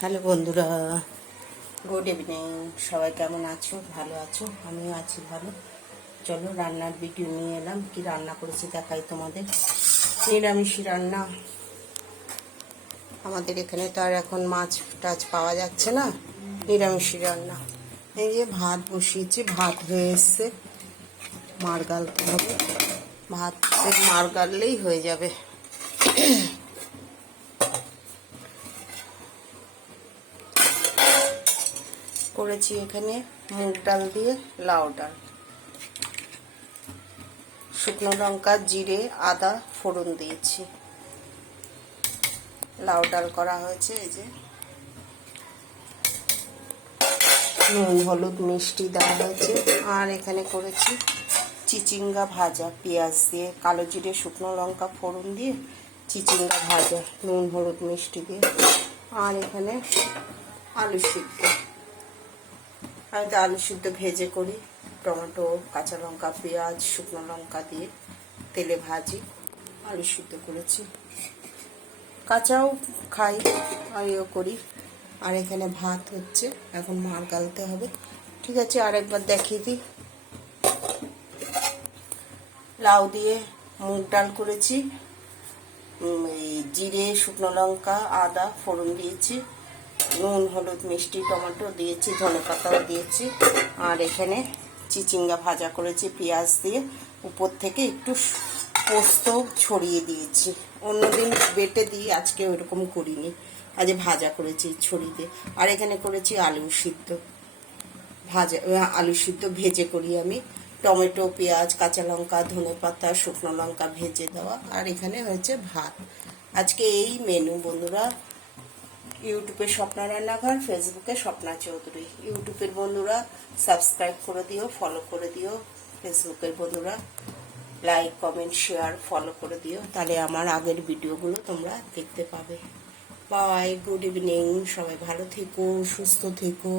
Hello বন্ধুরা, good evening. সবাই কেমন আছো? ভালো আছো? আমিও আছি ভালো। চলো রান্নার ভিডিও নিয়ে এলাম। কি রান্না করেছি দেখাই তোমাদের। নিরামিষি রান্না। আমাদের এখানে তো আর এখন মাছ টাছ পাওয়া যাচ্ছে না। নিরামিষি রান্না। এই যে ভাত বসিয়েছি, ভাত হয়ে এসছে। মার গালতে হবে। ভাত মার গাললেই হয়ে যাবে। করেছি এখানে মুগ ডাল দিয়ে লাউ ডাল, শুকনো লঙ্কা, জিরে, আদা ফোড়ন দিয়েছি। লাউ ডাল করা হয়েছে। এই যে নুন হলুদ মিষ্টি দেওয়া হয়েছে। আর এখানে করেছি চিচিঙ্গা ভাজা, পেঁয়াজ দিয়ে, কালো জিরে শুকনো লঙ্কা ফোড়ন দিয়ে চিচিঙ্গা ভাজা, নুন হলুদ মিষ্টি দিয়ে। আর এখানে আলু সিদ্ধ। আমি তো আলু সিদ্ধ ভেজে করি, টমেটো, কাঁচা লঙ্কা, পেঁয়াজ, শুকনো লঙ্কা দিয়ে তেলে ভাজি। আলু সিদ্ধ করেছি, কাঁচাও খাই, আমিও করি। আর এখানে ভাত হচ্ছে, এখন মার গালতে হবে। ঠিক আছে, আরেকবার দেখিয়ে দিই। লাউ দিয়ে মুগ ডাল করেছি, এই জিরে শুকনো লঙ্কা আদা ফোড়ন দিয়েছি, নুন হলুদ মিষ্টি টমেটো দিয়েছি, ধনে পাতাও দিয়েছি। আর এখানে চিচিঙ্গা ভাজা করেছি পেঁয়াজ দিয়ে, উপর থেকে একটু পোস্ত ছড়িয়ে দিয়েছি। অন্যদিন বেটে দিই, আজকে ওইরকম করিনি, আজ ভাজা করেছি ছড়িয়ে দিয়ে। আর এখানে করেছি আলু সিদ্ধ ভাজা, আলু সিদ্ধ ভেজে করি আমি। টমেটো পেঁয়াজ কাঁচা লঙ্কা ধনে পাতা শুকনো লঙ্কা ভেজে দেওয়া। আর এখানে হয়েছে ভাত। আজকে এই মেনু বন্ধুরা। ইউটিউবে স্বপ্না রান্নাঘর, ফেসবুকে স্বপ্না চৌধুরী। ইউটিউবের বন্ধুরা সাবস্ক্রাইব করে দিও, ফলো করে দিও। ফেসবুকের বন্ধুরা লাইক কমেন্ট শেয়ার ফলো করে দিও, তাহলে আমার আগের ভিডিওগুলো তোমরা দেখতে পাবে। Bye, good evening. সবাই ভালো থেকো, সুস্থ থেকো।